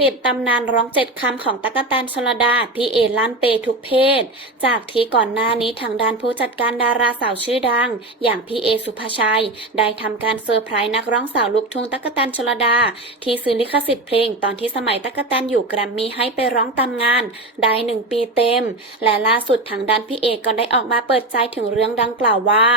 ปิดตำนานร้องเจ็ดคำของตั๊กแตนชลดา พี่เอลั่นเปยทุกเพศ จากที่ก่อนหน้านี้ทางด้านผู้จัดการดาราสาวชื่อดัง อย่างพี่เอสุภาชัย ได้ทำการเซอร์ไพรส์นักร้องสาวลูกทุ่งตั๊กแตนชลดา ที่ซื้อลิขสิทธิ์เพลงตอนที่สมัยตั๊กแตนอยู่แกรมมี่ให้ไปร้องตามงาน ได้หนึ่งปีเต็ม และล่าสุดทางด้านพี่เอก็ได้ออกมาเปิดใจถึงเรื่องดังกล่าวว่า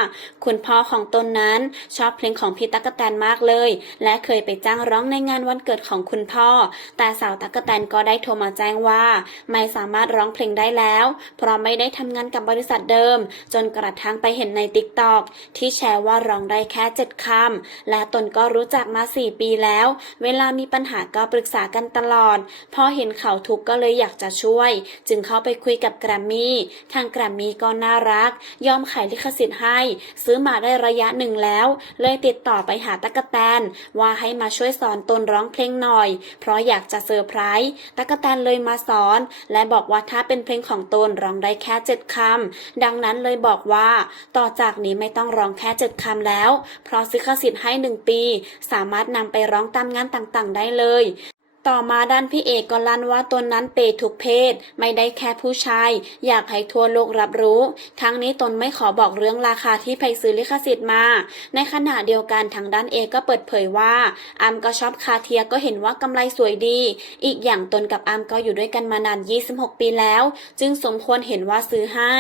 คุณพ่อของตนนั้นชอบเพลงของพี่ตั๊กแตนมากเลย และเคยไปจ้างร้องในงานวันเกิดของคุณพ่อแต่สาวตั๊กแตนก็ได้โทรมาแจ้งว่า ไม่สามารถร้องเพลงได้แล้ว เพราะไม่ได้ทำงานกับบริษัทเดิม จนกระทั่งไปเห็นในติ๊กตอกที่แชร์ว่าร้องได้แค่เจ็ดคำและตนก็รู้จักมา4ปีแล้ว เวลามีปัญหาก็ปรึกษากันตลอด พอเห็นเขาทุกข์ก็เลยอยากจะช่วย จึงเข้าไปคุยกับแกรมมี่ ทางแกรมมี่ก็น่ารัก ยอมขายลิขสิทธิ์ให้ ซื้อมาได้ระยะหนึ่งแล้ว เลยติดต่อไปหาตั๊กแตนว่าให้มาช่วยสอนตนร้องเพลงหน่อย เพราะอยากจะเซอร์ไพรส์ตะกะแตนเลยมาสอน และบอกว่าถ้าเป็นเพลงของตนร้องได้แค่เจ็ดคำดังนั้นเลยบอกว่า ต่อจากนี้ไม่ต้องร้องแค่เจ็ดคำแล้ว เพราะซื้อขสิทธิ์ให้หนึ่งปี สามารถนำไปร้องตามงานต่างๆ ได้เลย ต่อมาด้านพี่เอกก็ลั่นว่าตนนั้นเปย์ทุกเพศ ไม่ได้แค่ผู้ชาย อยากให้ทั่วโลกรับรู้ ทั้งนี้ตนไม่ขอบอกเรื่องราคาที่ไปซื้อลิขสิทธิ์มา ในขณะเดียวกันทางด้านเอกก็เปิดเผยว่าอัมก็ชอบคาเทียก็เห็นว่ากำไรสวยดี อีกอย่างตนกับอัมก็อยู่ด้วยกันมานาน 26 ปีแล้ว จึงสมควรเห็นว่าซื้อให้